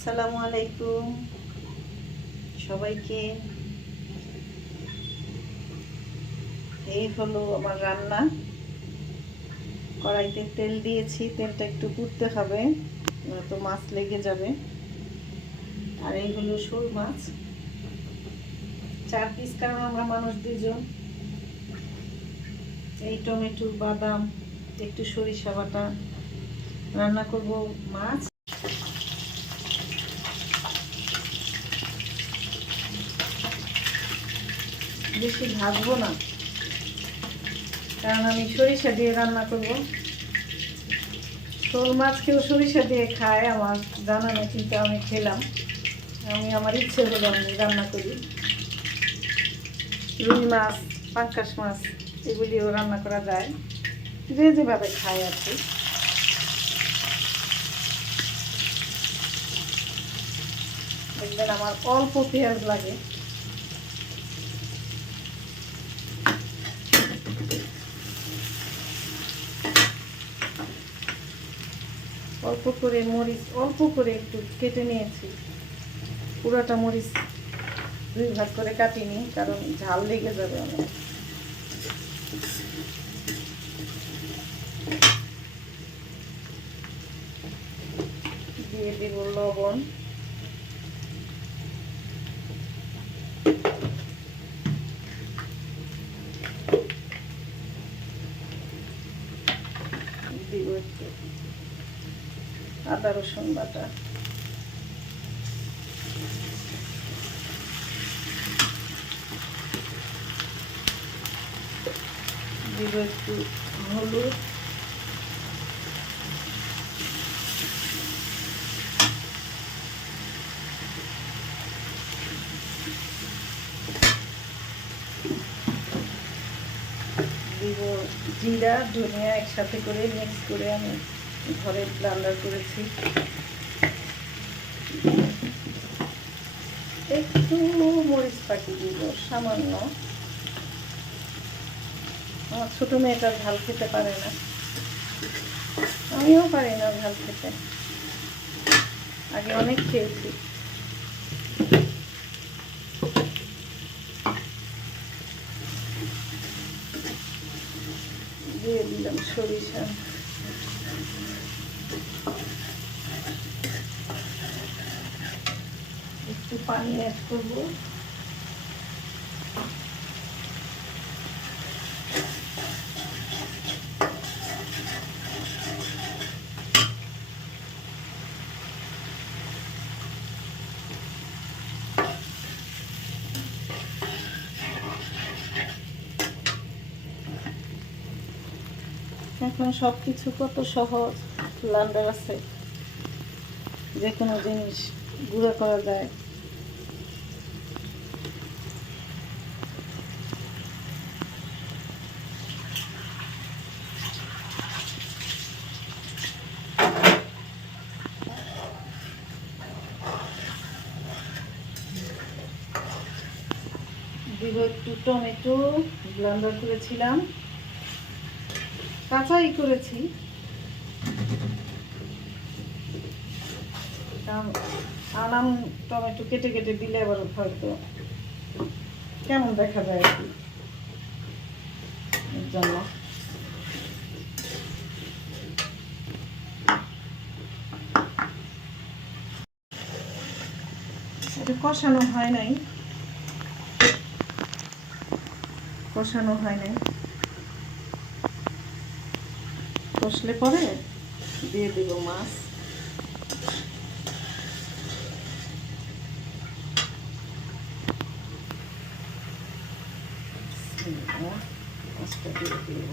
আসসালামু আলাইকুম সবাইকে। এই হলো আমার রান্না। কড়াইতে তেল দিয়েছি, তেলটা একটু পুড়তে হবে, তো মাছ লেগে যাবে। আর এই হলো শোল মাছ, 4 পিস, কারণ আমরা মানুষ 2 জন। এই টমেটো, বাদাম, একটু সরিষা বাটা, রান্না করব মাছ। বেশি ভাজবো না, কারণ আমি সরিষা দিয়ে রান্না করব। শোল মাছ কেউ সরিষা দিয়ে খায় আমার জানা নেই, কিন্তু আমি খেলাম। আমি আমার ইচ্ছে হলো আমি রান্না করি। রুই মাছ, পাঙ্কাশ মাছ, এগুলিও রান্না করা যায়, যে যেভাবে খায় আর কি। দেখবেন আমার অল্প পেঁয়াজ লাগে। অল্প করে মরিচ, অল্প করে একটু কেটে নিয়েছি। পুরোটা মরিচ 2 ভাগ করে কাটিনি, কারণ ঝাল লেগে যাবে অনেক। দিয়ে দিব লবণ, দিব একটু আদা রসুন বাটা, দিব একটু হলুদ, দিব জিরা ধনিয়া একসাথে করে মিক্স করে আমি ঘরে ব্লেন্ডার করেছি। একটু মরিচ পাখি দিব সামান্য। আমার ছোট মেয়েটা ঝাল খেতে পারে না, আমিও পারি না ঝাল খেতে, আগে অনেক খেয়েছি। দিয়ে দিলাম সরিষা, একটু পানি অ্যাড করবো। এখন সবকিছু কত সহজ, ব্লেন্ডার আছে, যে কোনো জিনিস গুঁড়ো করা যায়। দিব একটু টমেটো, ব্লেন্ডার করেছিলাম, কাঁচাই করেছি, কারণ আনাম টমেটো কেটে কেটে দিলে আবার হয়তো কেমন দেখা যায় আর কি, এর জন্য। এটা কষানো হয় নাই, কষলে পরে দিয়ে দেব মাছ। মাছটা দিয়ে দেব,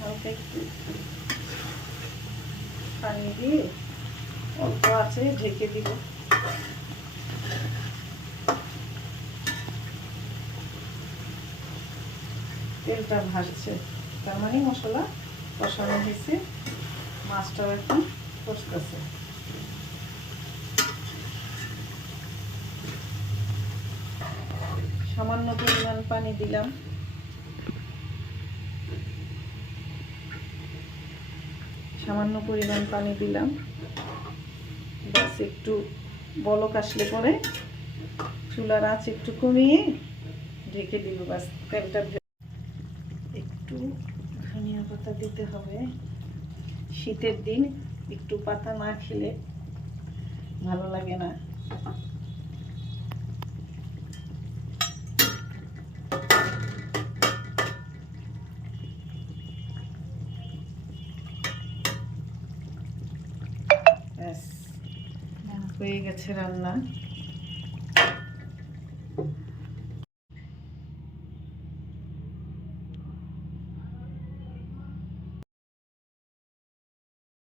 হালকা একটু পানি দিয়ে অল্প আছে ঢেকে দিব। তেলটা ভাসছে, তার মানে মশলা কষানো হয়েছে। মাছটাও এখন কষতেছে। সামান্য পরিমাণ পানি দিলাম। বাস একটু বলক আসলে পরে চুলার আঁচ একটু কমিয়ে ঢেকে দিব। বাস তেলটা একটু ধনিয়া পাতা দিতে হবে। শীতের দিন একটু পাতা না খেলে ভালো লাগে না। ব্যাস হয়ে গেছে রান্না।